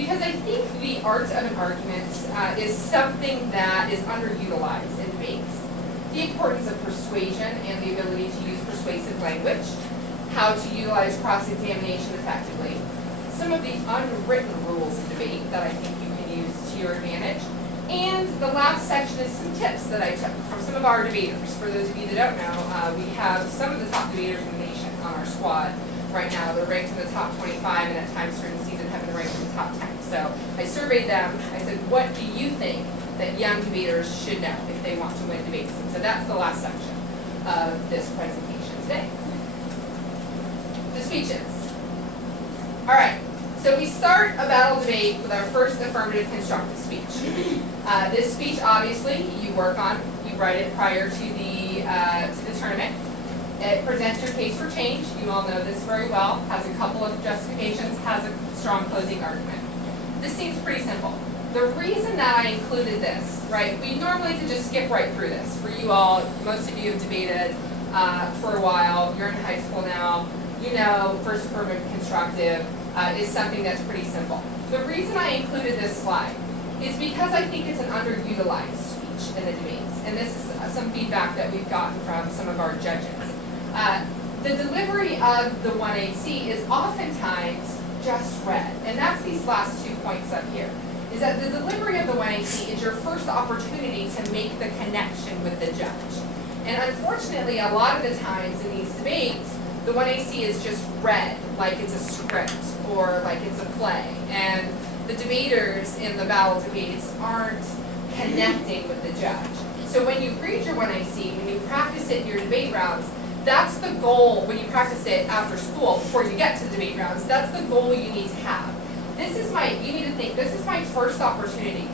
Because I think the art of an argument is something that is underutilized in debates. The importance of persuasion and the ability to use persuasive language, how to utilize cross-examination effectively, some of the unwritten rules of debate that I think you can use to your advantage, and the last section is some tips that I took from some of our debaters. For those of you that don't know, we have some of the top debaters in the nation on our squad right now. They're ranked in the top 25, and at times during the season have been ranked in the top 10. So I surveyed them. I said, what do you think that young debaters should know if they want to win debates? And so that's the last section of this presentation today. The speeches. All right. So we start a battle debate with our first affirmative constructive speech. This speech, obviously, you work on. You write it prior to the tournament. It presents your case for change. You all know this very well. Has a couple of justifications. Has a strong closing argument. This seems pretty simple. The reason that I included this, right? We normally could just skip right through this. For you all, most of you have debated for a while. You're in high school now. You know, first affirmative constructive is something that's pretty simple. The reason I included this slide is because I think it's an underutilized speech in the debates. And this is some feedback that we've gotten from some of our judges. The delivery of the 1AC is oftentimes just read. And that's these last 2 points up here. Is that the delivery of the 1AC is your first opportunity to make the connection with the judge. And unfortunately, a lot of the times in these debates, the 1AC is just read like it's a script or like it's a play. And the debaters in the battle debates aren't connecting with the judge. So when you read your 1AC, when you practice it in your debate rounds, that's the goal. When you practice it after school, before you get to the debate rounds, that's the goal you need to have. You need to think, this is my first opportunity.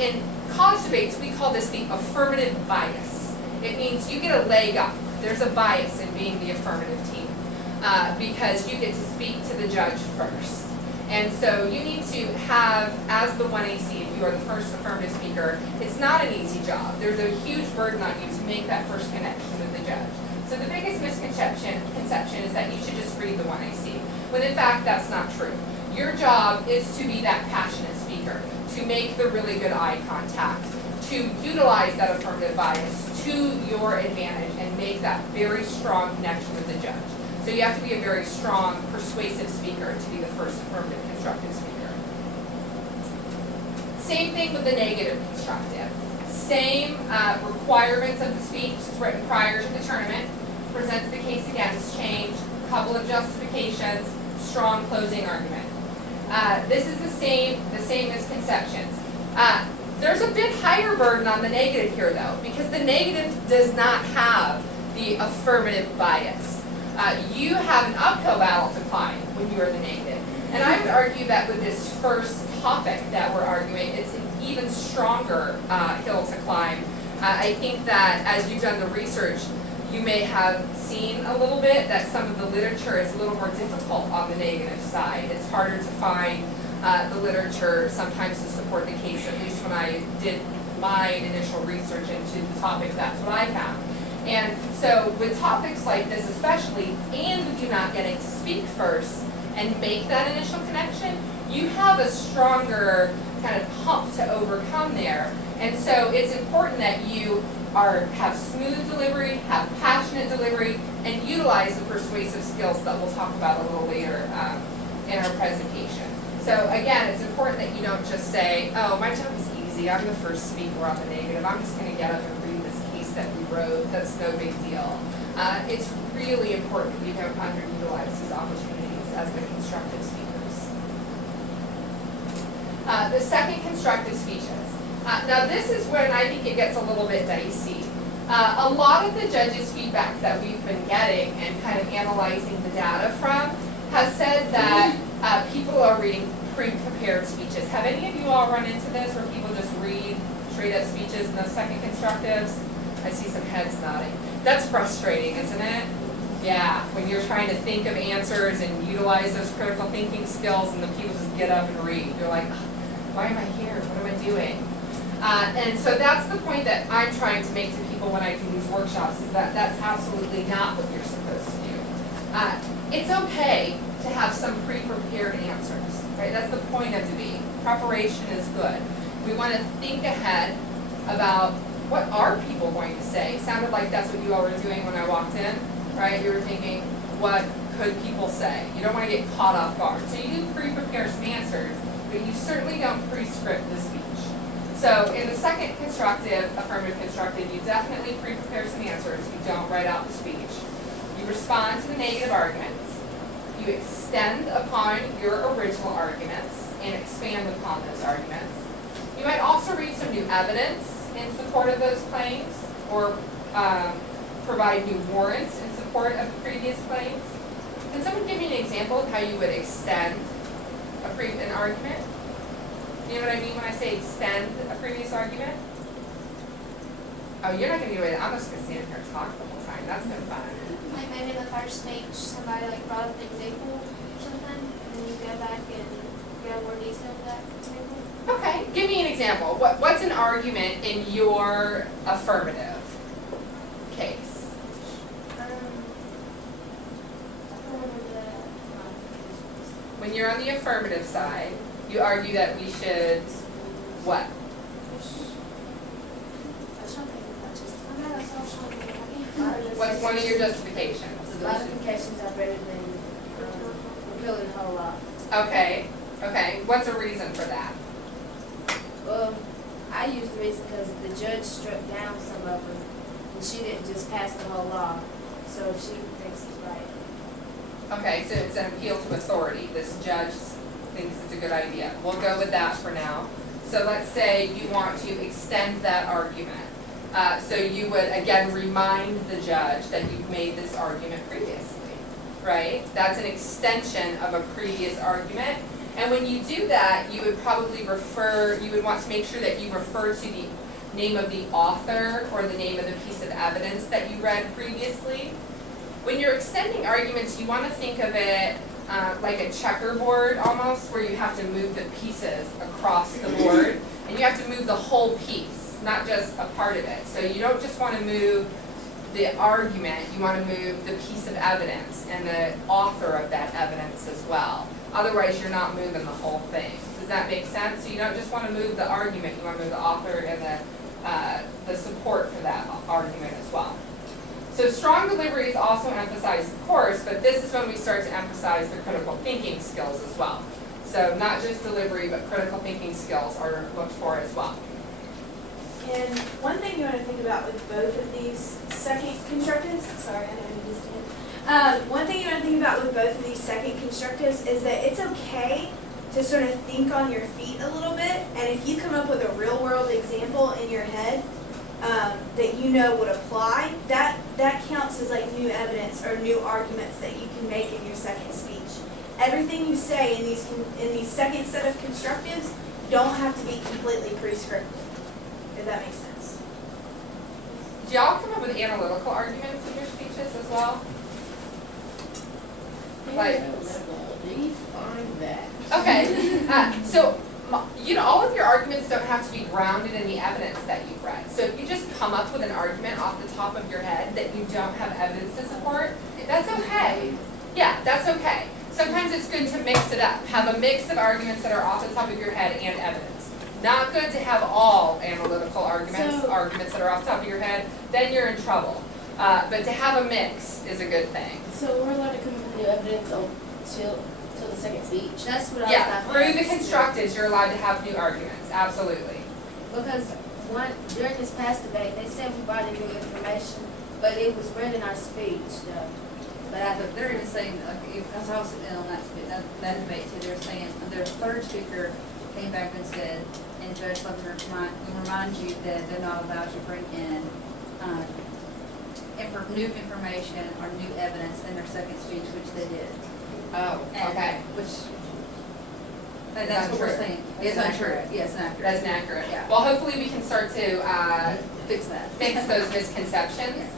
In college debates, we call this the affirmative bias. It means you get a leg up. There's a bias in being the affirmative team because you get to speak to the judge first. And so you need to have, as the 1AC, if you are the first affirmative speaker, it's not an easy job. There's a huge burden on you to make that first connection with the judge. So the biggest misconception is that you should just read the 1AC, when in fact that's not true. Your job is to be that passionate speaker, to make the really good eye contact, to utilize that affirmative bias to your advantage and make that very strong connection with the judge. So you have to be a very strong, persuasive speaker to be the first affirmative constructive speaker. Same thing with the negative constructive. Same requirements of the speech. It's written prior to the tournament. Presents the case against change. Couple of justifications. Strong closing argument. This is the same misconceptions. There's a bit higher burden on the negative here, though, because the negative does not have the affirmative bias. You have an uphill battle to climb when you are the negative. And I would argue that with this first topic that we're arguing, it's an even stronger hill to climb. I think that as you've done the research, you may have seen a little bit that some of the literature is a little more difficult on the negative side. It's harder to find the literature sometimes to support the case, at least when I did my initial research into the topic, that's what I found. And so with topics like this especially, and with you not getting to speak first and make that initial connection, you have a stronger kind of hump to overcome there. And so it's important that you have smooth delivery, have passionate delivery, and utilize the persuasive skills that we'll talk about a little later in our presentation. So again, it's important that you don't just say, oh, my job is easy, I'm the first speaker on the negative, I'm just going to get up and read this case that we wrote, that's no big deal. It's really important that you don't underutilize these opportunities as the constructive speakers. The second, constructive speeches. Now this is when I think it gets a little bit dicey. A lot of the judges' feedback that we've been getting and kind of analyzing the data from has said that people are reading pre-prepared speeches. Have any of you all run into this where people just read straight up speeches in those second constructives? I see some heads nodding. That's frustrating, isn't it? Yeah, when you're trying to think of answers and utilize those critical thinking skills and the people just get up and read. You're like, why am I here? What am I doing? And so that's the point that I'm trying to make to people when I do these workshops, is that that's absolutely not what you're supposed to do. It's okay to have some pre-prepared answers, right? right? That's the point of debate. Preparation is good. We want to think ahead about what are people going to say. Sounded like that's what you all were doing when I walked in, right? You were thinking, what could people say? You don't want to get caught off guard. So you do pre-prepare some answers, but you certainly don't pre-script the speech. So in the second constructive, affirmative constructive, you definitely pre-prepare some answers. You don't write out the speech. You respond to the negative arguments. You extend upon your original arguments and expand upon those arguments. You might also read some new evidence in support of those claims, or provide new warrants in support of the previous claims. Can someone give me an example of how you would extend an argument? You know what I mean when I say extend a previous argument? Oh, you're not going to get away with it. I'm just going to stand here and talk the whole time. That's no fun. Like maybe in the first speech, somebody like brought up an example or something, and then you go back and go more detail with that example. Okay, give me an example. What's an argument in your affirmative case? When you're on the affirmative side, you argue that we should what? What's one of your justifications? Modifications are better than repealing the whole law. Okay, what's a reason for that? Well, I use the reason because the judge struck down some of them, and she didn't just pass the whole law, so she thinks it's right. Okay, so it's an appeal to authority. This judge thinks it's a good idea. We'll go with that for now. So let's say you want to extend that argument. So you would, again, remind the judge that you've made this argument previously, right? That's an extension of a previous argument. And when you do that, you would probably you would want to make sure that you refer to the name of the author or the name of the piece of evidence that you read previously. When you're extending arguments, you want to think of it like a checkerboard almost, where you have to move the pieces across the board, and you have to move the whole piece, not just a part of it. So you don't just want to move the argument, you want to move the piece of evidence and the author of that evidence as well. Otherwise, you're not moving the whole thing. Does that make sense? So you don't just want to move the argument, you want to move the author and the support for that argument as well. So strong delivery is also emphasized, of course, but this is when we start to emphasize the critical thinking skills as well. So not just delivery, but critical thinking skills are looked for as well. And one thing you want to think about with both of these second constructives, sorry, I know you just did. One thing you want to think about with both of these second constructives is that it's okay to sort of think on your feet a little bit, and if you come up with a real world example in your head that you know would apply, that counts as like new evidence or new arguments that you can make in your second speech. Everything you say in these second set of constructives don't have to be completely prescriptive, if that makes sense. Do y'all come up with analytical arguments in your speeches as well? Like, Define that. okay, so all of your arguments don't have to be grounded in the evidence that you've read. So if you just come up with an argument off the top of your head that you don't have evidence to support, that's okay. Yeah, that's okay. Sometimes it's good to mix it up. Have a mix of arguments that are off the top of your head and evidence. Not good to have all analytical arguments, arguments that are off the top of your head, then you're in trouble. But to have a mix is a good thing. So we're allowed to come up with new evidence till the second speech? That's what I was Yeah, about to through the ask. constructives, you're allowed to have new arguments, absolutely. Because during this past debate, they said we brought in new information, but it was read in our speech, though. But they're even saying, because I was sitting in on that debate too, they're saying, their third speaker came back and said, and Judge Lepner remind you that they're not allowed to bring in new information or new evidence in their second speech, which they did. Oh, okay. And that's what we're saying. It's That's untrue. inaccurate. Yes, inaccurate. That's inaccurate. Yeah. Well, hopefully we can start to Fix that. fix those misconceptions.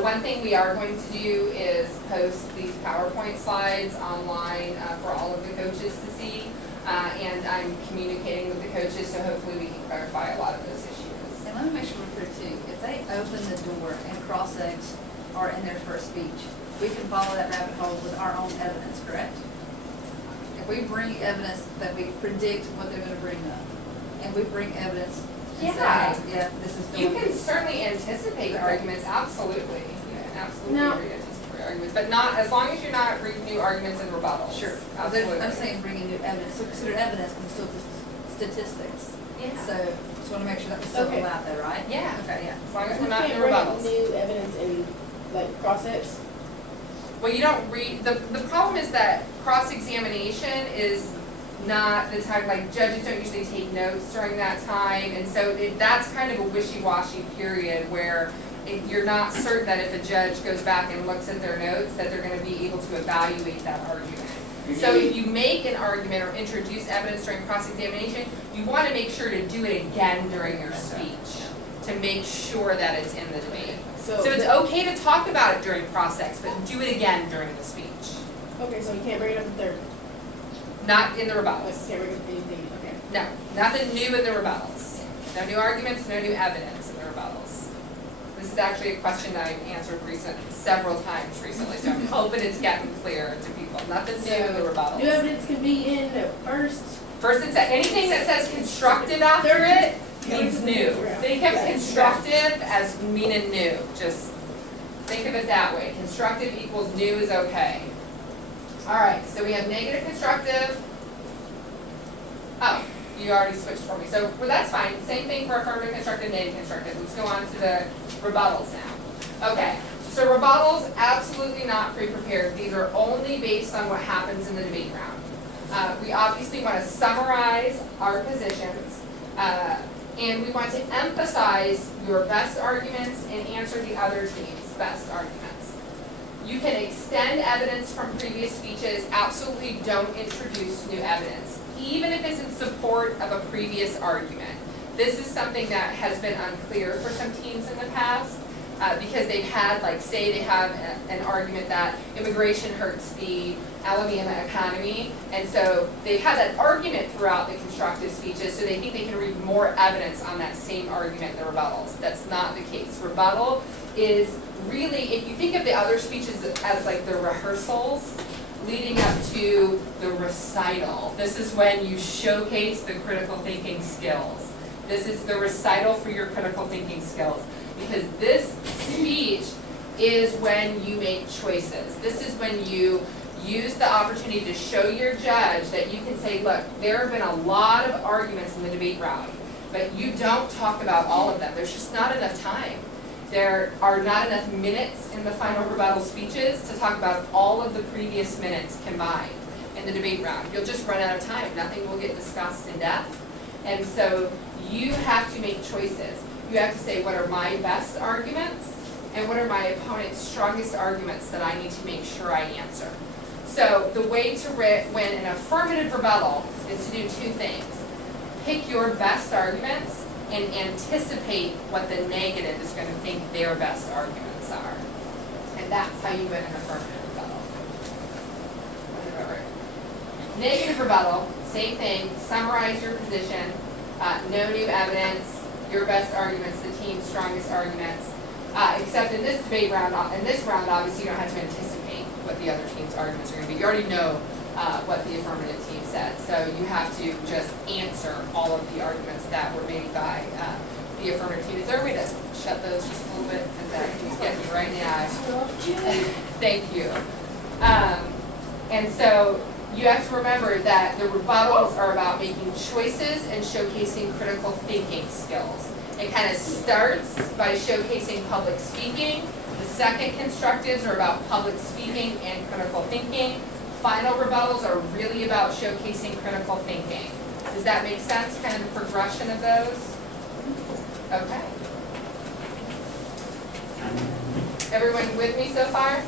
One thing we are going to do is post these PowerPoint slides online for all of the coaches to see. And I'm communicating with the coaches, so hopefully we can clarify a lot of those issues. And let me make sure we're clear too. If they open the door and cross-ex are in their first speech, we can follow that rabbit hole with our own evidence, correct? If we bring evidence that we predict what they're gonna bring up, and we bring evidence and say, Yeah. hey, yeah, this is You going. can certainly anticipate arguments, absolutely. You can absolutely No. anticipate arguments, but not, as long as you're not bringing new arguments and rebuttals. Sure, Absolutely. I'm saying bringing new evidence, so consider evidence and still statistics. Yeah. So, just wanna make sure that was still Okay. allowed there, right? Yeah. Okay, yeah. As long as We we're not in can't the bring rebuttals. new evidence in, like, cross-ex. Well, you don't read, the problem is that cross-examination is not the time, like judges don't usually take notes during that time, and so that's kind of a wishy-washy period where you're not certain that if a judge goes back and looks at their notes, that they're gonna be able to evaluate that argument. So if you make an argument or introduce evidence during cross-examination, you wanna make sure to do it again during your speech, to make sure that it's in the debate. So it's okay to talk about it during cross-ex, but do it again during the speech, Okay, so you can't bring it up in third. not in the Like, rebuttals. you can't bring up anything, okay. No, nothing new in the rebuttals. No new arguments, no new evidence in the rebuttals. This is actually a question that I've answered several times recently, so I'm hoping it's getting clear to people. Nothing new in the New rebuttals. evidence can be in the first. First and second, anything that says constructive after it means new. Think of constructive as meaning new, just think of it that way. Constructive equals new is okay. All right, so we have negative constructive. Oh, you already switched for me, so, well, that's fine, same thing for affirmative constructive, negative constructive. Let's go on to the rebuttals now. Okay, so rebuttals, absolutely not pre-prepared, these are only based on what happens in the debate round. We obviously want to summarize our positions, and we want to emphasize your best arguments and answer the other team's best arguments. You can extend evidence from previous speeches, absolutely don't introduce new evidence, even if it's in support of a previous argument. This is something that has been unclear for some teams in the past, because they've had, like, say they have an argument that immigration hurts the Alabama economy, and so they've had that argument throughout the constructive speeches, so they think they can read more evidence on that same argument in the rebuttals. That's not the case. Rebuttal is really, if you think of the other speeches as like the rehearsals leading up to the recital, this is when you showcase the critical thinking skills. This is the recital for your critical thinking skills, because this speech is when you make choices. This is when you use the opportunity to show your judge that you can say, look, there have been a lot of arguments in the debate round, but you don't talk about all of them. There's just not enough time. There are not enough minutes in the final rebuttal speeches to talk about all of the previous minutes combined in the debate round. You'll just run out of time. Nothing will get discussed in depth. And so you have to make choices. You have to say, what are my best arguments and what are my opponent's strongest arguments that I need to make sure I answer. So the way to win an affirmative rebuttal is to do two things. Pick your best arguments and anticipate what the negative is going to think their best arguments are. And that's how you win an affirmative rebuttal. Negative rebuttal, same thing, summarize your position, no new evidence, your best arguments, the team's strongest arguments. Except in this debate round, obviously you don't have to anticipate what the other team's arguments are going to be. You already know what the affirmative team said, so you have to just answer all of the arguments that were made by the affirmative team. Is there a way to shut those just a little bit? Because that keeps getting me right now. Thank you. And so you have to remember that the rebuttals are about making choices and showcasing critical thinking skills. It kind of starts by showcasing public speaking. The second constructives are about public speaking and critical thinking. Final rebuttals are really about showcasing critical thinking. Does that make sense, kind of the progression of those? Okay. Everyone with me so far?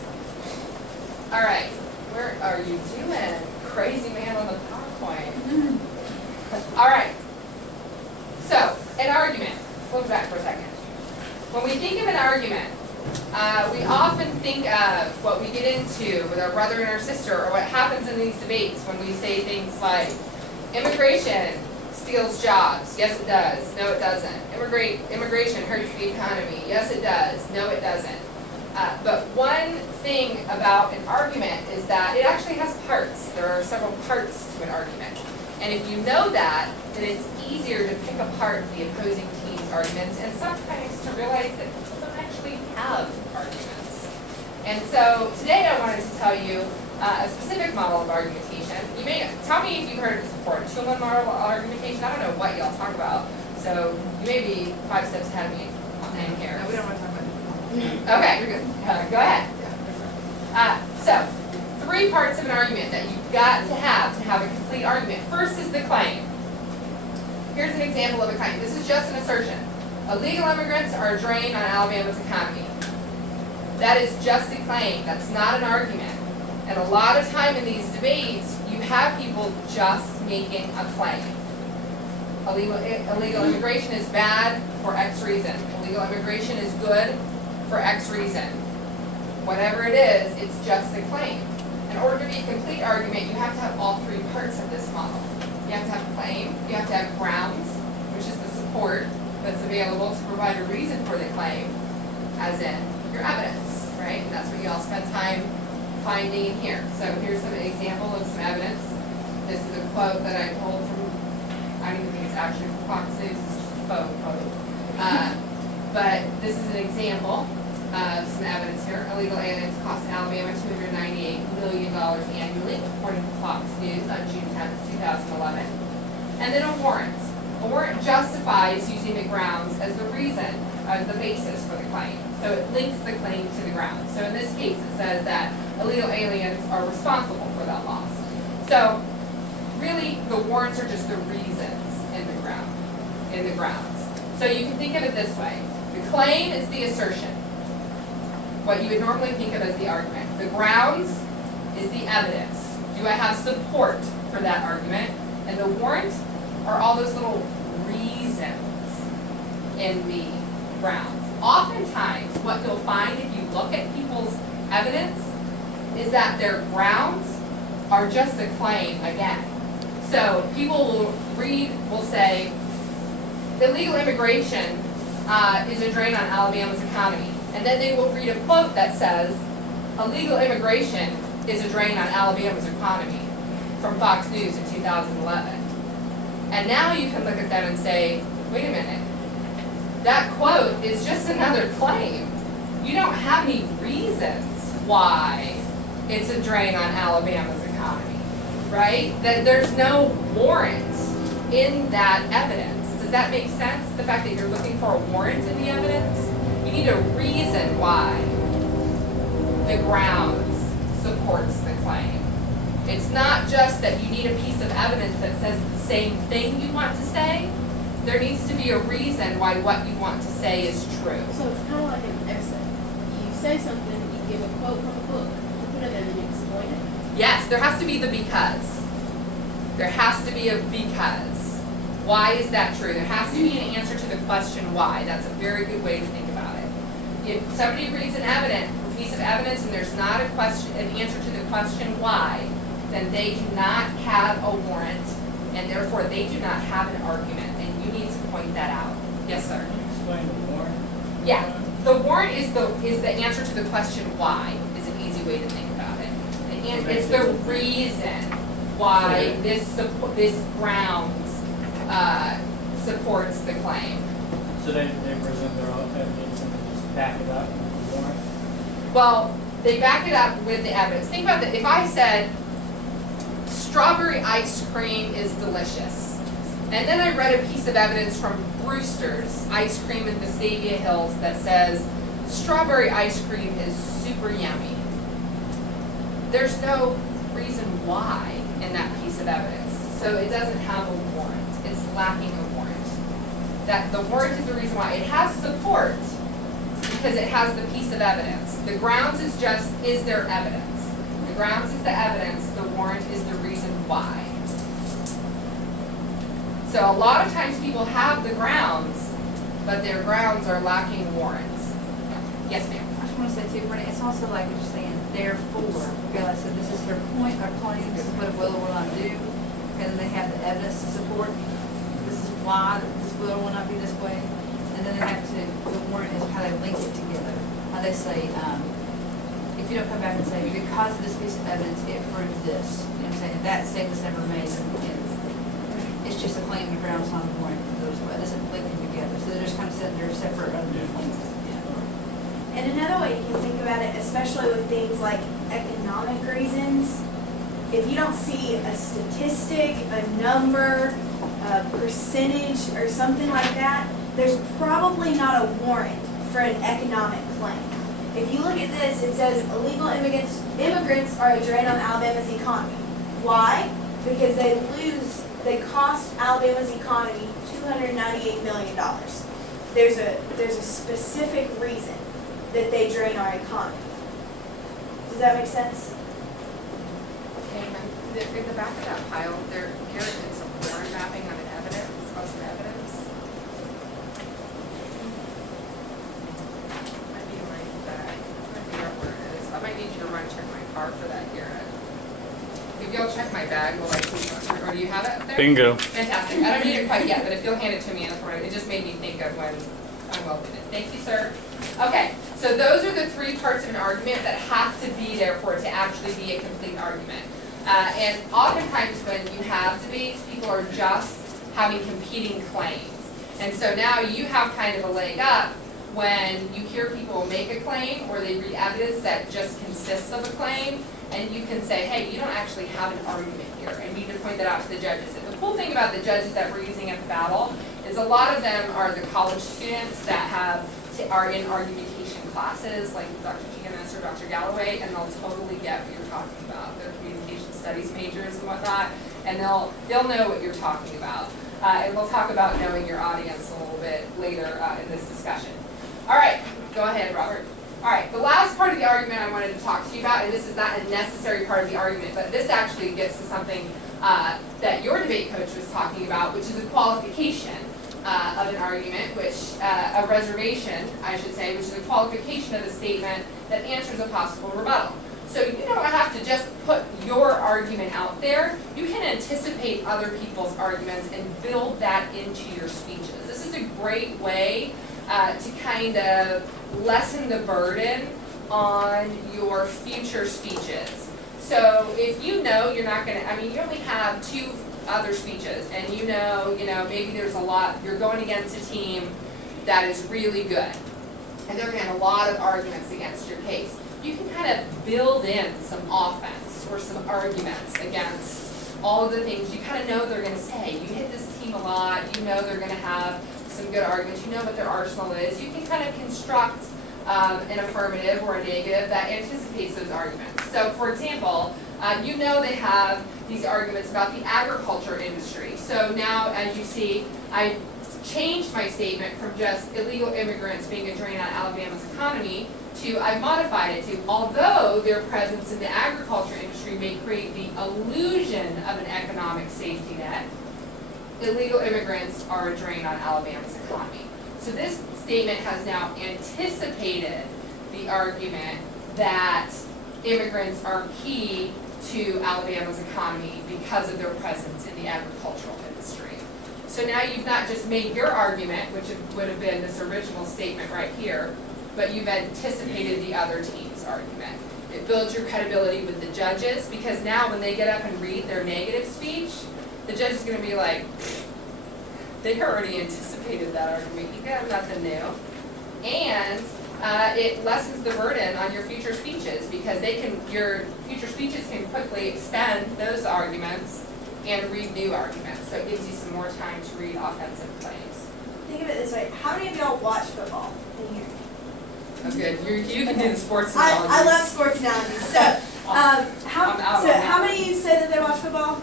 All right, where are you doing? Crazy man on the PowerPoint. All right, so an argument. Look back for a second. When we think of an argument, we often think of what we get into with our brother and our sister, or what happens in these debates when we say things like, immigration steals jobs. Yes, it does. No, it doesn't. Immigration hurts the economy. Yes, it does. No, it doesn't. But one thing about an argument is that it actually has parts. There are several parts to an argument. And if you know that, then it's easier to pick apart the opposing team's arguments and sometimes to realize that people don't actually have arguments. And so today I wanted to tell you a specific model of argumentation. You may tell me if you've heard of this before. Two-in-one model of argumentation. I don't know what y'all talk about, so you may be 5 steps ahead of me in here. No, we don't want to talk about it. Okay, you're good. Go ahead. So, 3 parts of an argument that you've got to have a complete argument. First is the claim. Here's an example of a claim. This is just an assertion. Illegal immigrants are a drain on Alabama's economy. That is just a claim. That's not an argument. And a lot of time in these debates, you have people just making a claim. Illegal immigration is bad for X reason. Illegal immigration is good for X reason. Whatever it is, it's just a claim. In order to be a complete argument, you have to have all 3 parts of this model. You have to have claim, you have to have grounds, which is the support that's available to provide a reason for the claim, as in your evidence, right? And that's what you all spend time finding in here. So here's an example of some evidence. This is a quote that I pulled from, I don't even think it's actually from Fox News, it's just a faux quote. But this is an example of some evidence here. Illegal aliens cost Alabama $298 million annually, according to Fox News on June 10th, 2011. And then a warrant. A warrant justifies using the grounds as the reason, as the basis for the claim. So it links the claim to the grounds. So in this case, it says that illegal aliens are responsible for that loss. So really, the warrants are just the reasons in the grounds. So you can think of it this way. The claim is the assertion, what you would normally think of as the argument. The grounds is the evidence. Do I have support for that argument? And the warrant are all those little reasons in the grounds. Oftentimes, what you'll find if you look at people's evidence is that their grounds are just a claim again. So people will say, illegal immigration is a drain on Alabama's economy. And then they will read a quote that says, illegal immigration is a drain on Alabama's economy, from Fox News in 2011. And now you can look at them and say, wait a minute, that quote is just another claim. You don't have any reasons why it's a drain on Alabama's economy, right? That there's no warrant in that evidence. Does that make sense? The fact that you're looking for a warrant in the evidence? You need a reason why the grounds supports the claim. It's not just that you need a piece of evidence that says the same thing you want to say. There needs to be a reason why what you want to say is true. So it's kind of like an essay. You say something, you give a quote from a book, you put it in and you explain it. Yes, there has to be the because. There has to be a because. Why is that true? There has to be an answer to the question why. That's a very good way to think about it. If somebody reads a piece of evidence and there's not an answer to the question why, then they do not have a warrant, and therefore they do not have an argument, and you need to point that out. Yes, sir? Can you explain the warrant? Yeah, the warrant is the answer to the question why, is an easy way to think about it. And it's the reason why this grounds supports the claim. So they present their own evidence and they just back it up with the warrant? Well, they back it up with the evidence. Think about that. If I said, strawberry ice cream is delicious, and then I read a piece of evidence from Brewster's Ice Cream in Vestavia Hills that says, strawberry ice cream is super yummy. There's no reason why in that piece of evidence. So it doesn't have a warrant. It's lacking a warrant. That the warrant is the reason why. It has support because it has the piece of evidence. The grounds is their evidence. The grounds is the evidence. The warrant is the reason why. So a lot of times people have the grounds, but their grounds are lacking warrants. Yes, ma'am. I just want to say too, Brittany, it's also like what you're saying, therefore, okay, so this is their point or claim, this is what it will or will not do, and then they have the evidence to support, this is why this will or will not be this way, and then they have to, the warrant is how they link it together. how they say, if you don't come back and say, because of this piece of evidence, it proves this, you know what I'm saying? If that statement's never made, then it's just a claim to ground, it's not a warrant, it goes away, it doesn't link them together, so they're just kind of sitting there separate other claims. And another way you can think about it, especially with things like economic reasons, if you don't see a statistic, a number, a percentage, or something like that, there's probably not a warrant for an economic claim. If you look at this, it says illegal immigrants are a drain on Alabama's economy. Why? Because they cost Alabama's economy $298 million. There's a specific reason that they drain our economy. Does that make sense? In the back of that pile, Garrett did some warrant mapping on some evidence. Might be in my bag. I might figure out where it is. I might need you to run check my car for that, Garrett. If you'll check my bag, will I see, or do you have it there? Bingo. Fantastic. I don't need it quite yet, but if you'll hand it to me in the morning, it just made me think of when I'm well with it. Thank you, sir. Okay, so those are the three parts of an argument that have to be there for it to actually be a complete argument. And oftentimes when you have debates, people are just having competing claims. And so now you have kind of a leg up when you hear people make a claim or they read evidence that just consists of a claim, and you can say, hey, you don't actually have an argument here, and you need to point that out to the judges. And the cool thing about the judges that we're using at the battle is a lot of them are the college students that are in argumentation classes, like Dr. Giannis or Dr. Galloway, and they'll totally get what you're talking about. They're communication studies majors and whatnot, and they'll know what you're talking about. And we'll talk about knowing your audience a little bit later in this discussion. All right, go ahead, Robert. All right, the last part of the argument I wanted to talk to you about, and this is not a necessary part of the argument, but this actually gets to something that your debate coach was talking about, which is a qualification of an argument, a reservation, I should say, which is a qualification of a statement that answers a possible rebuttal. So you don't have to just put your argument out there. You can anticipate other people's arguments and build that into your speeches. This is a great way to kind of lessen the burden on your future speeches. So if you know you're not going to, you only have 2 other speeches, and you know, maybe there's a lot, you're going against a team that is really good, and they're going to have a lot of arguments against your case. You can kind of build in some offense or some arguments against all of the things you kind of know they're going to say. You hit this team a lot, you know they're going to have some good arguments, you know what their arsenal is. You can kind of construct an affirmative or a negative that anticipates those arguments. So for example, you know they have these arguments about the agriculture industry. So now, as you see, I changed my statement from just illegal immigrants being a drain on Alabama's economy to, I've modified it to, although their presence in the agriculture industry may create the illusion of an economic safety net, illegal immigrants are a drain on Alabama's economy. So this statement has now anticipated the argument that immigrants are key to Alabama's economy because of their presence in the agricultural industry. So now you've not just made your argument, which would have been this original statement right here, but you've anticipated the other team's argument. It builds your credibility with the judges, because now when they get up and read their negative speech, the judge is going to be like, they already anticipated that argument. You got nothing new. And it lessens the burden on your future speeches, because your future speeches can quickly extend those arguments and read new arguments. So it gives you some more time to read offensive claims. Think of it this way. How many of y'all watch football in here? That's good. You can do the sports analogies. I love sports analogies. So, how many of you say that they watch football?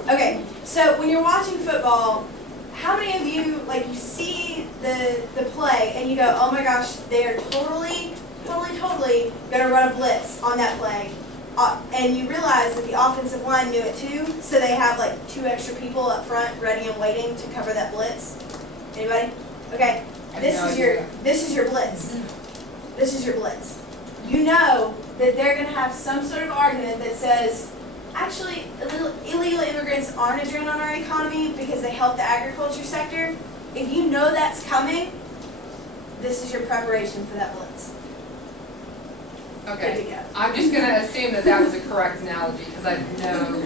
Okay, so when you're watching football, how many of you, you see the play and you go, oh my gosh, they are totally going to run a blitz on that play. And you realize that the offensive line knew it too, so they have 2 extra people up front ready and waiting to cover that blitz. Anybody? Okay, this is your blitz. This is your blitz. You know that they're going to have some sort of argument that says, actually, illegal immigrants aren't a drain on our economy because they help the agriculture sector. If you know that's coming, this is your preparation for that blitz. Okay. Good to go. I'm just gonna assume that that was a correct analogy, because I know.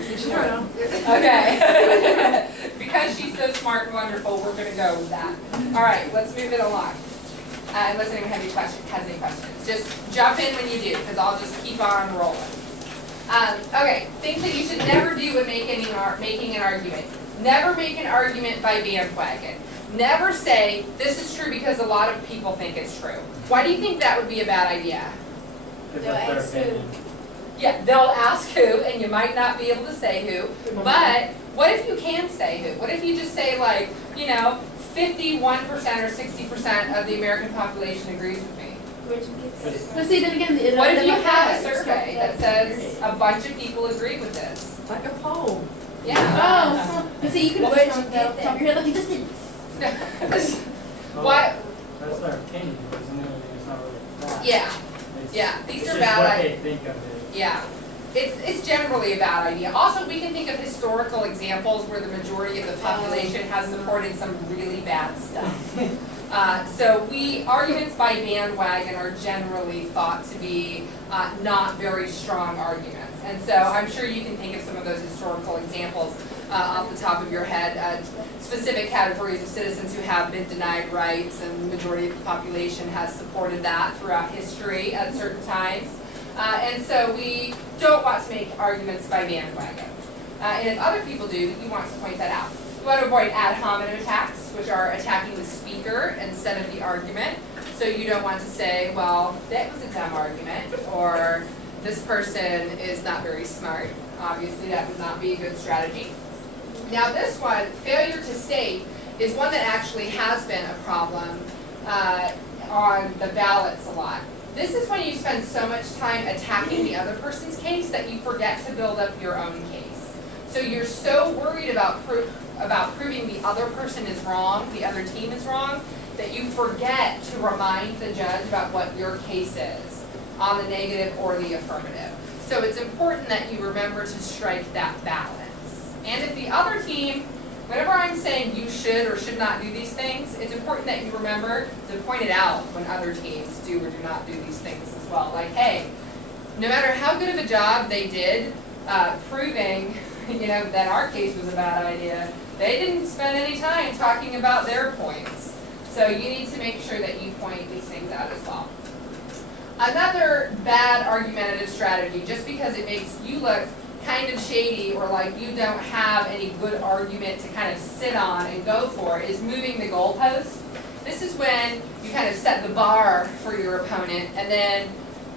Okay. Because she's so smart and wonderful, we're gonna go with that. All right, let's move it along. Unless anyone has any questions, just jump in when you do, because I'll just keep on rolling. Okay, things that you should never do when making an argument. Never make an argument by bandwagon. Never say, this is true because a lot of people think it's true. Why do you think that would be a bad idea? Because They'll that's ask their who. opinion. Yeah, they'll ask who, and you might not be able to say who, but what if you can say who? What if you just say, like, 51% or 60% of the American population agrees with me? Where'd you get that? But see, then again, it What if you doesn't have a matter. survey that says a bunch of people agree with this? Like a poll. Yeah. Oh, but see, you could have Where'd just you gone get off the top of your head like you just did. Well, What? That's their opinion, isn't it? It's not really a fact. Yeah, It's- yeah, these it's are just bad what ideas. they think of it. Yeah, it's generally a bad idea. Also, we can think of historical examples where the majority of the population has supported some really bad stuff. So arguments by bandwagon are generally thought to be not very strong arguments. And so I'm sure you can think of some of those historical examples off the top of your head. Specific categories of citizens who have been denied rights, and the majority of the population has supported that throughout history at certain times. And so we don't want to make arguments by bandwagon. And if other people do, you want to point that out. You want to avoid ad hominem attacks, which are attacking the speaker instead of the argument. So you don't want to say, well, that was a dumb argument, or this person is not very smart. Obviously, that would not be a good strategy. Now this one, failure to state, is one that actually has been a problem on the ballots a lot. This is when you spend so much time attacking the other person's case that you forget to build up your own case. So you're so worried about proving the other person is wrong, the other team is wrong, that you forget to remind the judge about what your case is on the negative or the affirmative. So it's important that you remember to strike that balance. And if the other team, whenever I'm saying you should or should not do these things, it's important that you remember to point it out when other teams do or do not do these things as well. Like, hey, no matter how good of a job they did proving, that our case was a bad idea, they didn't spend any time talking about their points. So you need to make sure that you point these things out as well. Another bad argumentative strategy, just because it makes you look kind of shady or like you don't have any good argument to kind of sit on and go for, is moving the goalpost. This is when you kind of set the bar for your opponent and then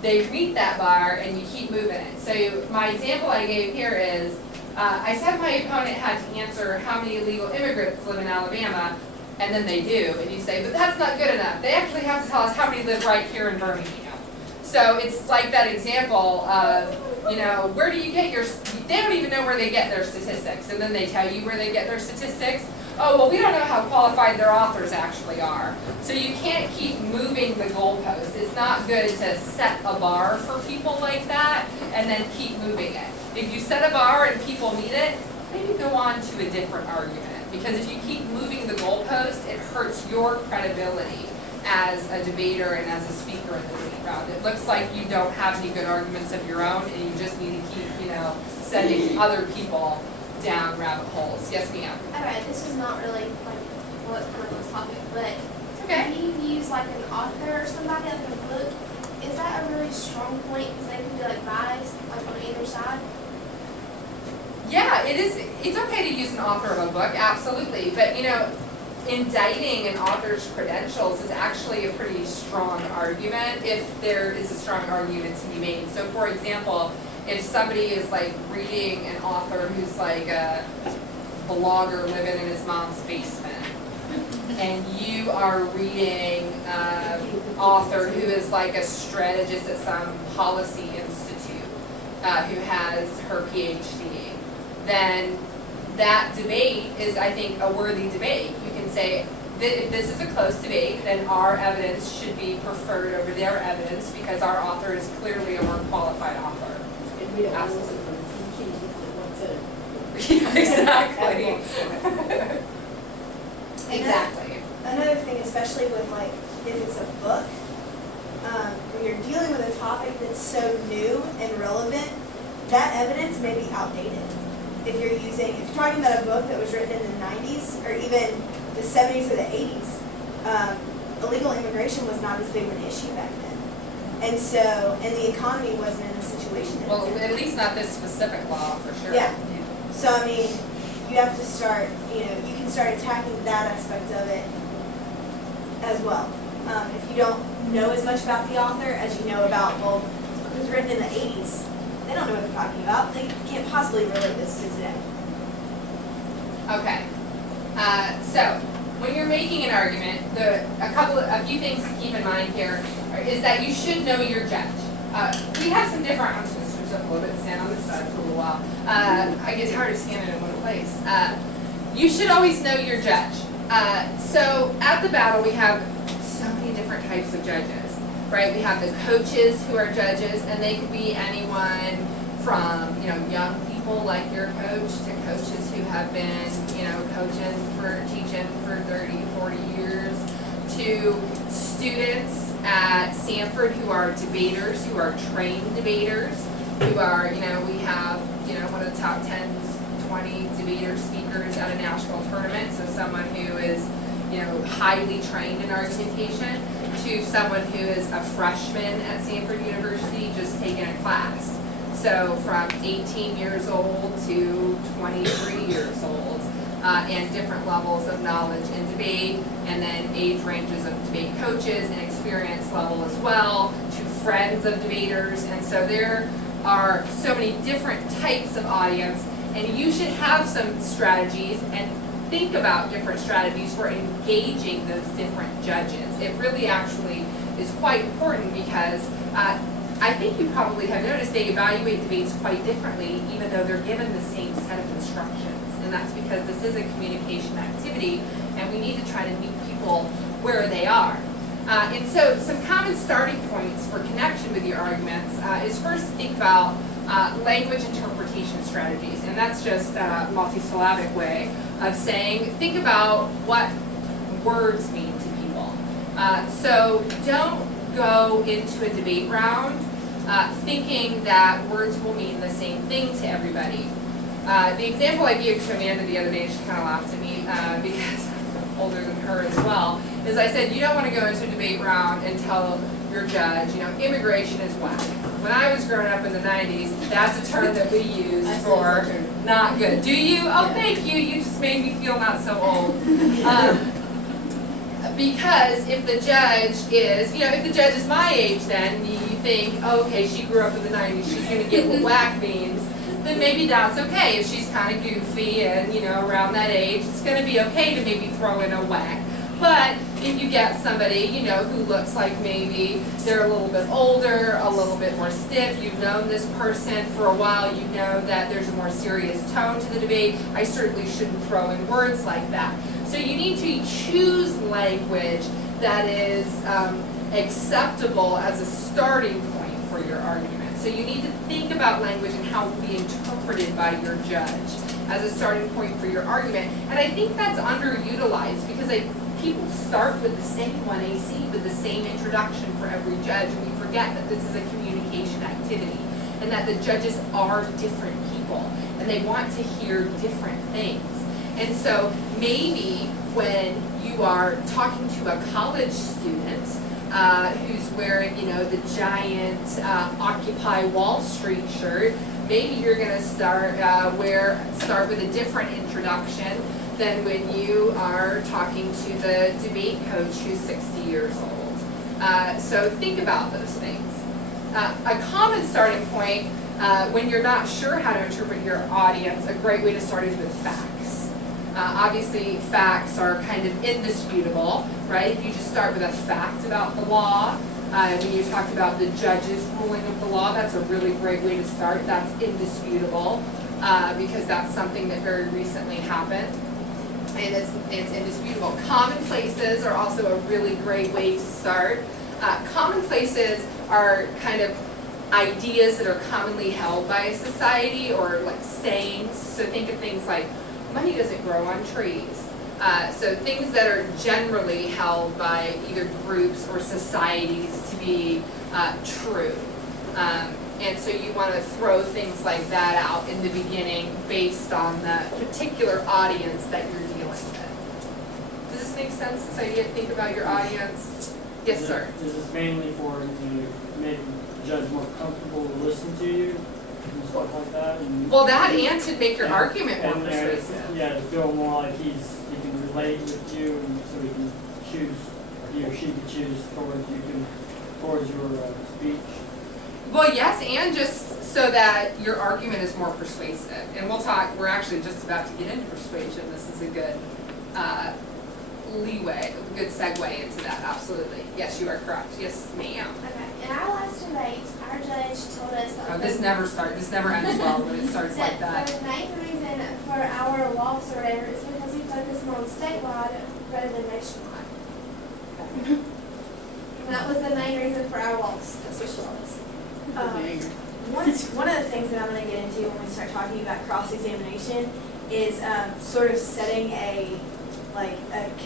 they meet that bar and you keep moving it. So my example I gave here is, I said my opponent had to answer how many illegal immigrants live in Alabama, and then they do, and you say, but that's not good enough. They actually have to tell us how many live right here in Birmingham. So it's like that example of, where do you get they don't even know where they get their statistics, and then they tell you where they get their statistics. Oh, well, we don't know how qualified their authors actually are. So you can't keep moving the goalpost. It's not good to set a bar for people like that and then keep moving it. If you set a bar and people meet it, maybe go on to a different argument. Because if you keep moving the goalpost, it hurts your credibility as a debater and as a speaker in the debate round. It looks like you don't have any good arguments of your own, and you just need to keep, sending other people down rabbit holes. Yes, ma'am? Alright, this is not really like what's part of this topic, but Okay. if you use like an author or somebody like a book, is that a really strong point because they can be like biased like on either side? Yeah, it is. It's okay to use an author of a book, absolutely. But indicting an author's credentials is actually a pretty strong argument if there is a strong argument to be made. So, for example, if somebody is like reading an author who's like a blogger living in his mom's basement, and you are reading an author who is like a strategist at some policy institute who has her PhD, then that debate is, I think, a worthy debate. You can say, if this is a close debate, then our evidence should be preferred over their evidence because our author is clearly a more qualified author. And we don't want to listen to Yeah, exactly. Exactly. Another thing, especially with like, if it's a book, when you're dealing with a topic that's so new and relevant, that evidence may be outdated. If you're talking about a book that was written in the 90s or even the 70s or the 80s, illegal immigration was not as big of an issue back then. And the economy wasn't in the situation that Well, it's in. at least not this specific law, for sure. Yeah. So, I mean, you have to start, you can start attacking that aspect of it as well. If you don't know as much about the author as you know about, well, it was written in the 80s, they don't know what they're talking about. They can't possibly relate this to today. Okay. So when you're making an argument, a few things to keep in mind here is that you should know your judge. We have some different, I'm just gonna switch up a little bit and stand on this side for a little while. I get tired of standing in one place. You should always know your judge. So at the battle, we have so many different types of judges, right? We have the coaches who are judges, and they could be anyone from, young people like your coach to coaches who have been, teaching for 30, 40 years, to students at Sanford who are debaters, who are trained debaters, who are, we have, one of the top 10, 20 debater speakers at a national tournament, so someone who is, highly trained in argumentation, to someone who is a freshman at Sanford University just taking a class. So from 18 years old to 23 years old, and different levels of knowledge in debate, and then age ranges of debate coaches and experience level as well, to friends of debaters. And so there are so many different types of audience, and you should have some strategies and think about different strategies for engaging those different judges. It really actually is quite important because I think you probably have noticed they evaluate debates quite differently, even though they're given the same set of instructions. And that's because this is a communication activity, and we need to try to meet people where they are. And so some common starting points for connection with your arguments is first think about language interpretation strategies. And that's just a multisyllabic way of saying, think about what words mean to people. So don't go into a debate round thinking that words will mean the same thing to everybody. The example I gave to Amanda the other day, she kind of laughed at me because I'm older than her as well, is I said, you don't want to go into a debate round and tell your judge, immigration is whack. When I was growing up in the 90s, that's a term that we used for not good. Do you? Oh, thank you. You just made me feel not so old. Because if the judge is, if the judge is my age, then you think, oh, okay, she grew up in the 90s, she's going to get what whack means, then maybe that's okay. If she's kind of goofy and, around that age, it's going to be okay to maybe throw in a whack. But if you get somebody, who looks like maybe they're a little bit older, a little bit more stiff, you've known this person for a while, you know that there's a more serious tone to the debate, I certainly shouldn't throw in words like that. So you need to choose language that is acceptable as a starting point for your argument. So you need to think about language and how it will be interpreted by your judge as a starting point for your argument. And I think that's underutilized because people start with the same 1AC, with the same introduction for every judge, and we forget that this is a communication activity and that the judges are different people and they want to hear different things. And so maybe when you are talking to a college student who's wearing, the giant Occupy Wall Street shirt, maybe you're going to start with a different introduction than when you are talking to the debate coach who's 60 years old. So think about those things. A common starting point when you're not sure how to interpret your audience, a great way to start is with facts. Obviously, facts are kind of indisputable, right? If you just start with a fact about the law, when you talked about the judge's ruling of the law, that's a really great way to start. That's indisputable because that's something that very recently happened. And it's indisputable. Commonplaces are also a really great way to start. Commonplaces are kind of ideas that are commonly held by a society or like sayings. So think of things like money doesn't grow on trees. So things that are generally held by either groups or societies to be true. And so you want to throw things like that out in the beginning based on the particular audience that you're dealing with. Does this make sense, this idea to think about your audience? Yes, sir. Is this mainly for to make the judge more comfortable to listen to you and stuff like that? And, Well, that and to make your argument more and, persuasive. yeah, to feel more like he can relate with you, and so he can choose, or he or she can choose towards your speech. Well, yes, and just so that your argument is more persuasive. And we'll talk, we're actually just about to get into persuasion. This is a good leeway, a good segue into that, absolutely. Yes, you are correct. Yes, ma'am. Okay, in our last debate, our judge told us that. Oh, this never ends well when it starts like that. The main reason for our loss or whatever is because we focus more on statewide rather than nationwide. And that was the main reason for our loss, that's what she told us. One of the things that I'm going to get into when we start talking about cross-examination is sort of setting a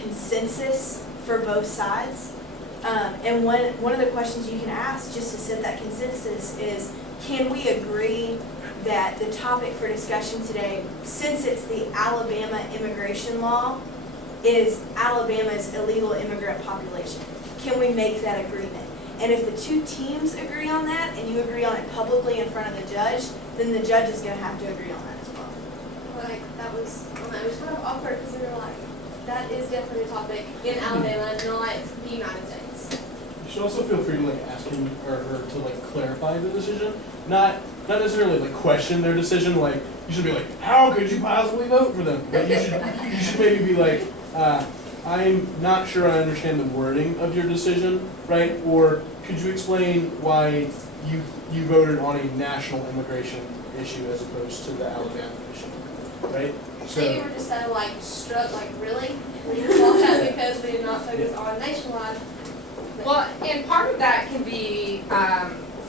consensus for both sides. And one of the questions you can ask just to set that consensus is, can we agree that the topic for discussion today, since it's the Alabama immigration law, is Alabama's illegal immigrant population? Can we make that agreement? And if the two teams agree on that, and you agree on it publicly in front of the judge, then the judge is going to have to agree on that as well. That was kind of awkward because we were like, that is definitely a topic in Alabama, not the United States. You should also feel free to ask him or her to clarify the decision, not necessarily question their decision. Like, you should be like, how could you possibly vote for them? But you should maybe be like, I'm not sure I understand the wording of your decision, right? Or could you explain why you voted on a national immigration issue as opposed to the Alabama issue, right? Maybe we're just so struck, really? We just walked out because we did not focus on nationwide. Well, and part of that can be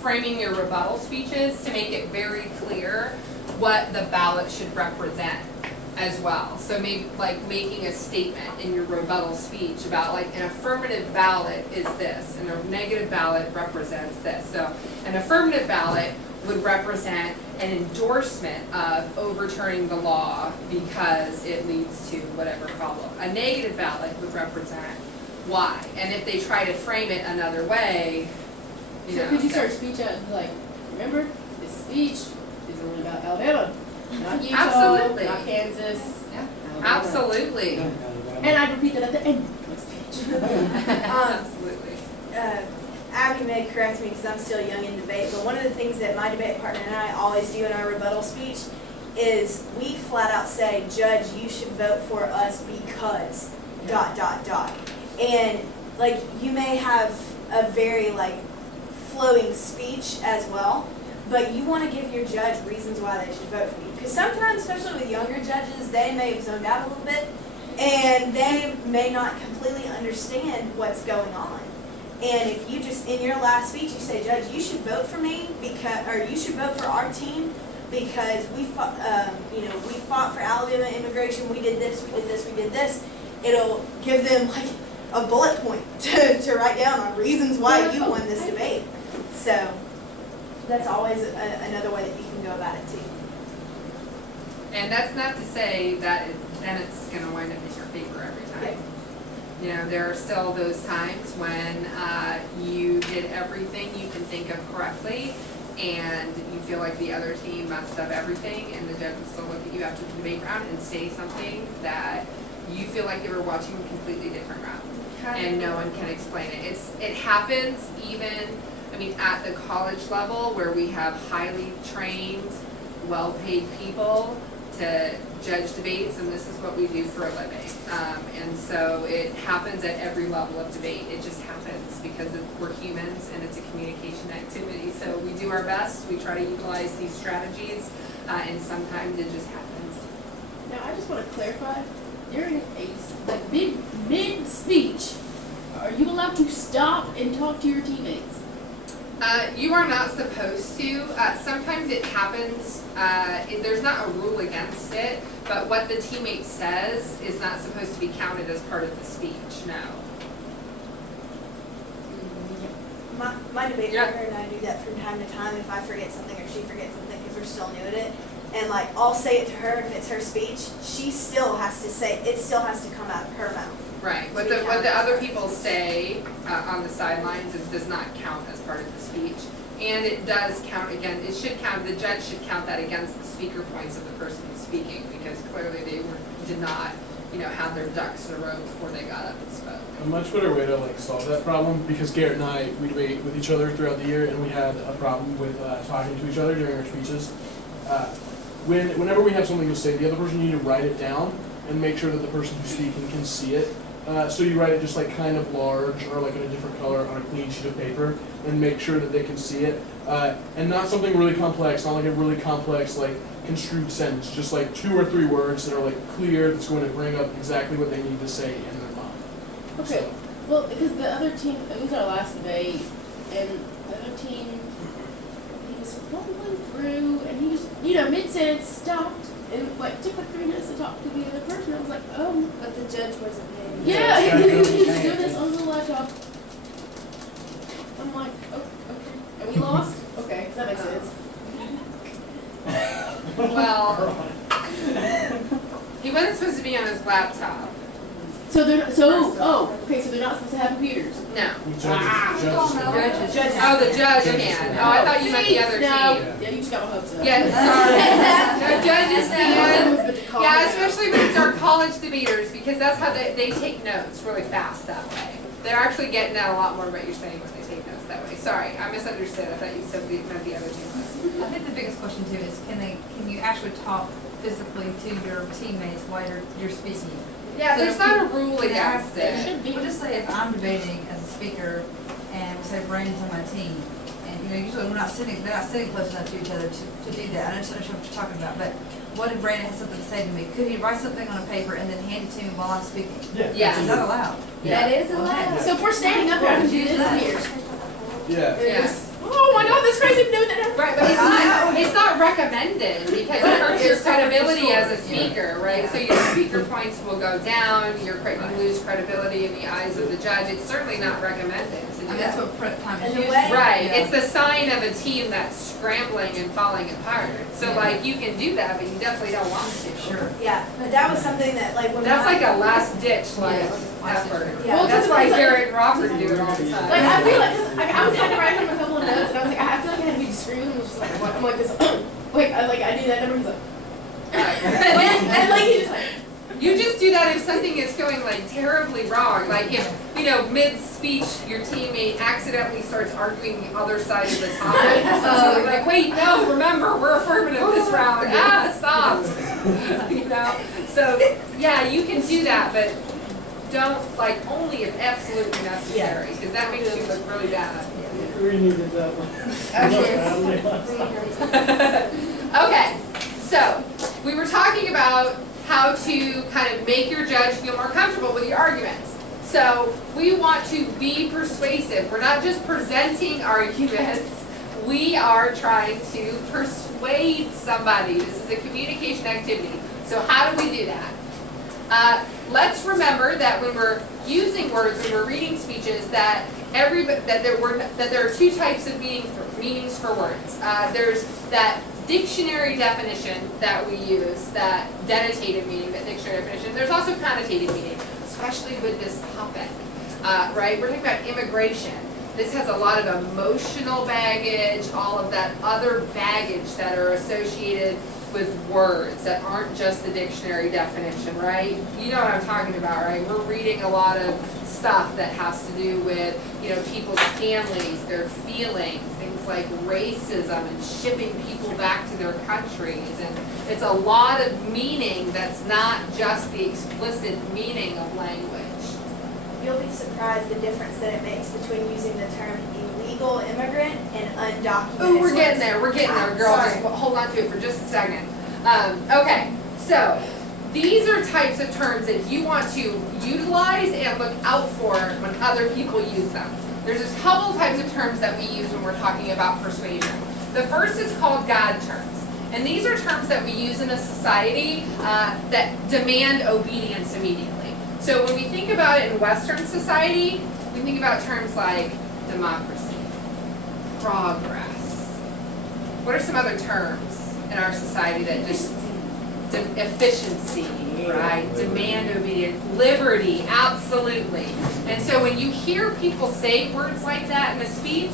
framing your rebuttal speeches to make it very clear what the ballot should represent as well. So maybe making a statement in your rebuttal speech about an affirmative ballot is this, and a negative ballot represents this. So an affirmative ballot would represent an endorsement of overturning the law because it leads to whatever problem. A negative ballot would represent why. And if they try to frame it another way, So could you start a speech out and remember, this speech is only about Alabama, not Utah, Absolutely. not Kansas. Yeah. Alabama. Absolutely. And I'd repeat that at the end of my speech. Absolutely. Abby may correct me because I'm still young in debate, but one of the things that my debate partner and I always do in our rebuttal speech is we flat out say, Judge, you should vote for us because ... And you may have a very flowing speech as well, but you want to give your judge reasons why they should vote for you. Because sometimes, especially with younger judges, they may have zoned out a little bit and they may not completely understand what's going on. And if you just, in your last speech, you say, Judge, you should vote for me or you should vote for our team because we fought for Alabama immigration, we did this, we did this, we did this. It'll give them a bullet point to write down on reasons why you won this debate. So that's always another way that you can go about it too. And that's not to say that then it's going to wind up in your favor every time. Yeah. There are still those times when you did everything you can think of correctly and you feel like the other team messed up everything and the judge will still look at you after the debate round and say something that you feel like they were watching a completely different round. And no one can explain it. It happens even, at the college level where we have highly trained, well-paid people to judge debates, and this is what we do for a living. And so it happens at every level of debate. It just happens because we're humans and it's a communication activity. So we do our best. We try to utilize these strategies, and sometimes it just happens. Now, I just want to clarify, during a mid-speech, are you allowed to stop and talk to your teammates? You are not supposed to. Sometimes it happens. There's not a rule against it, but what the teammate says is not supposed to be counted as part of the speech, no. My debater Yeah. and I do that from time to time if I forget something or she forgets something because we're still new at it. And like, I'll say it to her if it's her speech, she still has to say, it still has to come out of her mouth. Right, what the other people say on the sidelines, it does not count as part of the speech. And it does count, again, it should count, the judge should count that against the speaker points of the person who's speaking, because clearly they did not, have their ducks in a row before they got up and spoke. A much better way to like solve that problem, because Garrett and I, we debate with each other throughout the year, and we had a problem with talking to each other during our speeches. Whenever we have something to say, the other person, you need to write it down and make sure that the person who's speaking can see it. So you write it just like kind of large or like in a different color on a clean sheet of paper and make sure that they can see it. And not something really complex, not like a really complex like construed sentence, just like 2 or 3 words that are like clear, that's going to bring up exactly what they need to say in their mind. Okay, So, well, because the other team, it was our last debate, and the other team, he was fumbling through, and he was, mid-sentence stopped, and like took like 3 minutes to talk to the other person. I was like, But the judge wasn't paying. yeah, Yeah, he was yeah, doing yeah. this on the laptop. I'm like, oh, okay, and we lost? Okay, does that make sense? Well, he wasn't supposed to be on his laptop, So they're not, okay, so they're not supposed to have computers. no. judges. Judges. Oh, the judge can, oh, I thought you meant the other No, team. yeah, you just got my hopes up. Yeah, sorry. No, judges can. But to call Yeah, it- especially when it's our college debaters, because that's how they take notes really fast that way. They're actually getting at a lot more of what you're saying when they take notes that way. Sorry, I misunderstood. I thought you said meant the other team was. I think the biggest question too is, can you actually talk physically to your teammates while you're speaking? Yeah, So there's not a rule Can I against have- it. should be. We'll just say if I'm debating as a speaker and say Brandon's on my team, and usually they're not sitting close enough to each other to do that. I understand what you're talking about, but what if Brandon has something to say to me? Could he write something on a paper and then hand it to me while I'm speaking? Yeah. Is that allowed? That is allowed. So if we're standing up here, I can do this here. Yeah. Yes. Oh my God, that's crazy! I'm doing that. Right, but it's not recommended because it hurts your credibility as a speaker, right? So your speaker points will go down, you lose credibility in the eyes of the judge. It's certainly not recommended to do I mean, that's that. what prep time And is the used way- for. Right, Yeah. it's the sign of a team that's scrambling and falling apart. So like, you can do that, but you definitely don't want to. Sure. Yeah, but that was something that like when That's my- like a last ditch like Yes. effort. Yeah. Well, That's why it's like- Garrett and Robert do it all the time. Like I feel like, 'cause I was kind of writing a couple of notes, and I was like, I feel like I had to be screaming. I'm just like, what? I'm like this. Wait, I do that. And everyone's like, and like he's just like. You just do that if something is going like terribly wrong. Like if, mid-speech, your teammate accidentally starts arguing the other side of the topic. So like, wait, no, remember, we're affirmative this round. Stop. So, yeah, you can do that, but don't, like, only if absolutely necessary, because that makes you look really bad. We needed that one. Okay, so we were talking about how to kind of make your judge feel more comfortable with your arguments. So we want to be persuasive. We're not just presenting arguments. We are trying to persuade somebody. This is a communication activity. So how do we do that? Let's remember that when we're using words, when we're reading speeches, that there are 2 types of meanings for words. There's that dictionary definition that we use, that denotative meaning, that dictionary definition. There's also connotative meaning, especially with this topic, right? We're talking about immigration. This has a lot of emotional baggage, all of that other baggage that are associated with words that aren't just the dictionary definition, right? You know what I'm talking about, right? We're reading a lot of stuff that has to do with, people's families, their feelings, things like racism and shipping people back to their countries. And it's a lot of meaning that's not just the explicit meaning of language. You'll be surprised the difference that it makes between using the term illegal immigrant and undocumented. Ooh, we're getting source. there, girl. Sorry. Just hold on to it for just a second. Okay, so these are types of terms that you want to utilize and look out for when other people use them. There's a couple types of terms that we use when we're talking about persuasion. The first is called God terms. And these are terms that we use in a society that demand obedience immediately. So when we think about it in Western society, we think about terms like democracy, progress. What are some other terms in our society that just efficiency, right? Demand obedience, liberty, absolutely. And so when you hear people say words like that in a speech,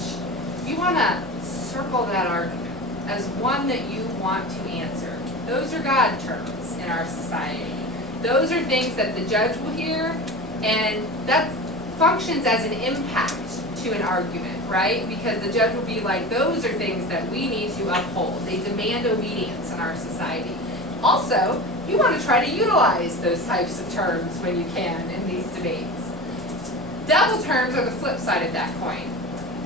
you want to circle that argument as one that you want to answer. Those are God terms in our society. Those are things that the judge will hear, and that functions as an impact to an argument, right? Because the judge will be like, those are things that we need to uphold. They demand obedience in our society. Also, you want to try to utilize those types of terms when you can in these debates. Devil terms are the flip side of that coin.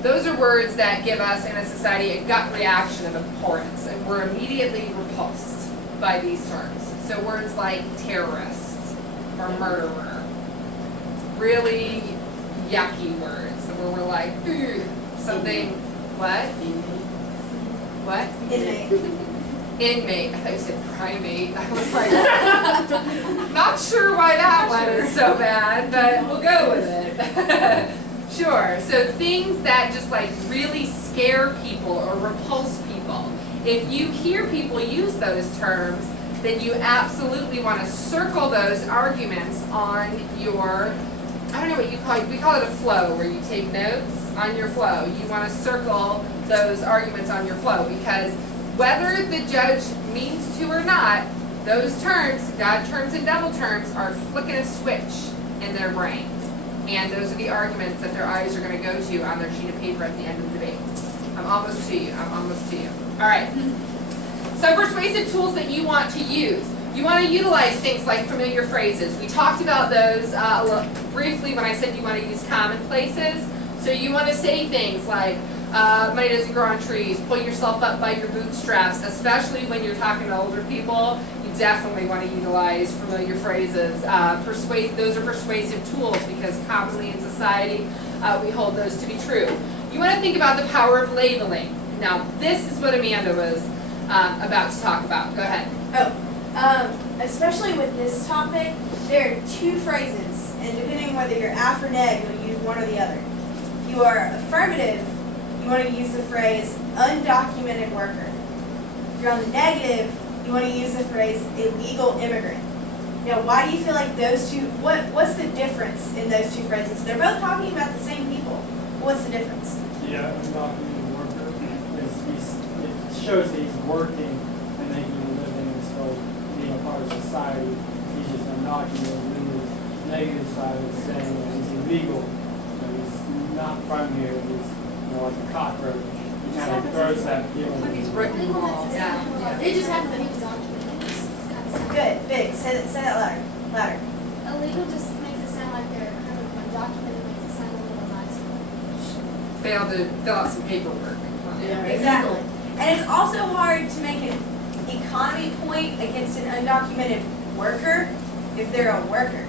Those are words that give us in a society a gut reaction of abhorrence, and we're immediately repulsed by these terms. So words like terrorist or murderer, really yucky words where we're like, something, what? What? Inmate. I thought you said primate. I was like, not sure why that one is so bad, but we'll go with it. Sure. So things that just like really scare people or repulse people. If you hear people use those terms, then you absolutely want to circle those arguments on your, I don't know what you call it, we call it a flow, where you take notes on your flow. You want to circle those arguments on your flow, because whether the judge means to or not, those terms, God terms and devil terms, are flicking a switch in their brains. And those are the arguments that their eyes are going to go to on their sheet of paper at the end of the debate. I'm almost to you. All right. So persuasive tools that you want to use. You want to utilize things like familiar phrases. We talked about those briefly when I said you want to use commonplaces. So you want to say things like, money doesn't grow on trees, pull yourself up by your bootstraps, especially when you're talking to older people. You definitely want to utilize familiar phrases. Those are persuasive tools because commonly in society we hold those to be true. You want to think about the power of labeling. Now, this is what Amanda was about to talk about. Go ahead. Especially with this topic, there are two phrases, and depending on whether you're aff or neg, you'll use one or the other. If you are affirmative, you want to use the phrase undocumented worker. If you're on the negative, you want to use the phrase illegal immigrant. Now, why do you feel like those two, what's the difference in those two phrases? They're both talking about the same people. What's the difference? Yeah, undocumented worker, it shows that he's working and making a living and still being a part of society. He's just undocumented. And then the negative side is saying that he's illegal, that he's not from here, he's like a cockroach. He kind of throws that feeling. Like he's breaking the law. Yeah. It just happens that he was documented. It's kind of sad. Good, big. Say that louder. Illegal just makes it sound like they're kind of undocumented, makes it sound a little nicer. Failed to fill out some paperwork. Exactly. And it's also hard to make an economy point against an undocumented worker if they're a worker.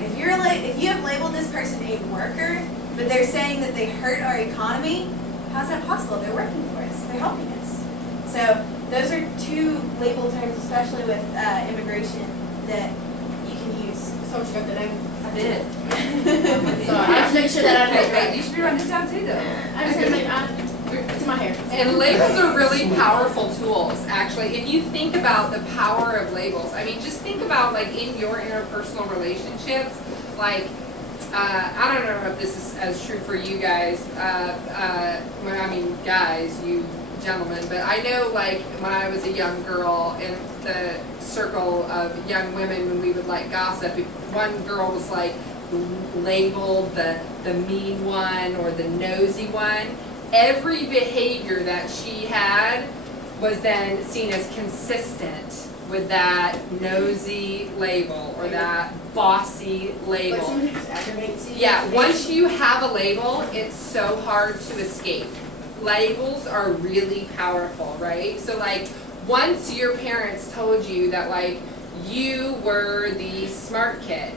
If you have labeled this person a worker, but they're saying that they hurt our economy, how's that possible? They're working for us. They're helping us. So those are two label terms, especially with immigration, that you can use. So you got the name? I did. Sorry, I just make sure that I Hey, know. wait, you should be writing this down too, though. I just gotta make, it's in my hair. And labels are really powerful tools, actually. If you think about the power of labels, I mean, just think about like in your interpersonal relationships, like, I don't know if this is as true for you guys, guys, you gentlemen, but I know like when I was a young girl in the circle of young women, when we would like gossip, if one girl was like labeled the mean one or the nosy one, every behavior that she had was then seen as consistent with that nosy label or that bossy label. Like somebody just aggravates you. Yeah, once you have a label, it's so hard to escape. Labels are really powerful, right? So like, once your parents told you that like, you were the smart kid,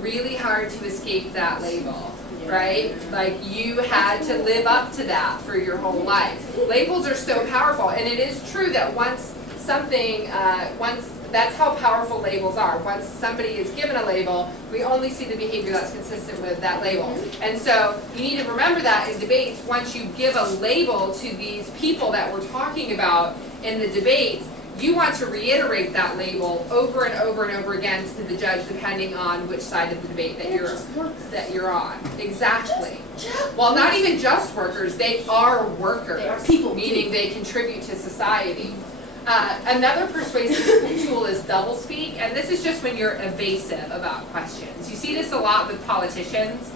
really hard to escape that label, right? Like, you had to live up to that for your whole life. Labels are so powerful, and it is true that once That's how powerful labels are. Once somebody is given a label, we only see the behavior that's consistent with that label. And so you need to remember that in debates, once you give a label to these people that we're talking about in the debates, you want to reiterate that label over and over and over again to the judge, depending on which side of the debate that you're on. Exactly. Well, not even just workers, they are workers. They are people, meaning they contribute to society. Another persuasive tool is doublespeak, and this is just when you're evasive about questions. You see this a lot with politicians.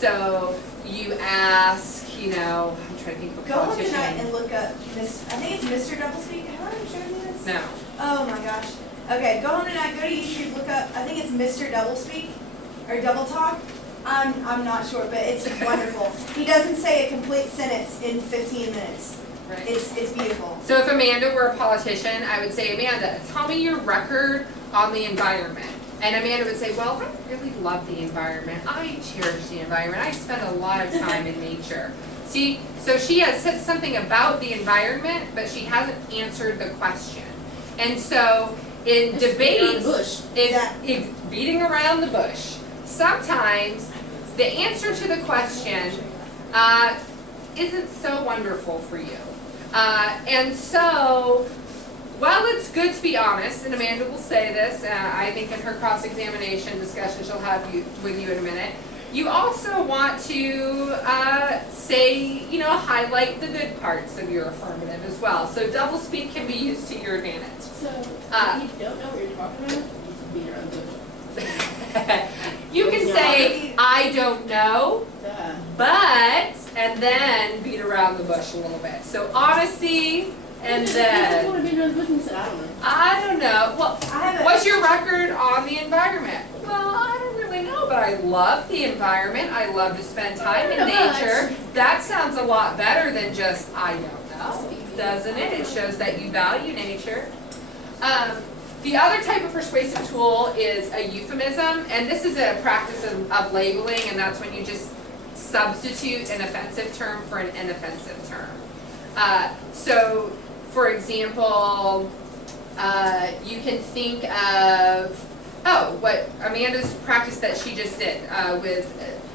So you ask, I'm trying to think of a Go home politician. tonight and look up I think it's Mr. Doublespeak. Have I already showed you this? No. Oh my gosh. Okay, go home tonight, go to YouTube, look up, I think it's Mr. Doublespeak, or Double Talk. I'm not sure, but it's wonderful. He doesn't say a complete sentence in 15 minutes. Right. It's beautiful. So if Amanda were a politician, I would say, Amanda, tell me your record on the environment. And Amanda would say, well, I really love the environment. I cherish the environment. I spend a lot of time in nature. See, so she has said something about the environment, but she hasn't answered the question. And so in debates, beating around the bush, sometimes the answer to the question isn't so wonderful for you. And so, while it's good to be honest, and Amanda will say this, I think in her cross-examination discussion she'll have with you in a minute, you also want to say, highlight the good parts of your affirmative as well. So doublespeak can be used to your advantage. So, if you don't know what you're talking about, you can beat around the bush. You can say, I don't know, but, and then beat around the bush a little bit. So honesty, and then, I want to beat around the bush and say, I don't know. I don't know. Well, I have a, what's your record on the environment? Well, I don't really know, but I love the environment. I love to spend time in nature. That sounds a lot better than just, I don't know, doesn't it? It shows that you value nature. The other type of persuasive tool is a euphemism, and this is a practice of labeling, and that's when you just substitute an offensive term for an inoffensive term. So, for example, you can think of, what Amanda's practice that she just did with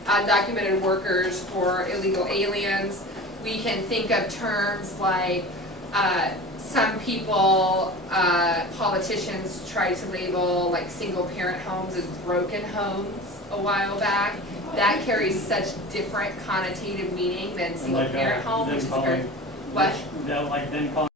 undocumented workers for illegal aliens. We can think of terms like some people, politicians try to label like single parent homes as broken homes a while back. That carries such different connotative meaning than single parent home, which is very, what? Like then calling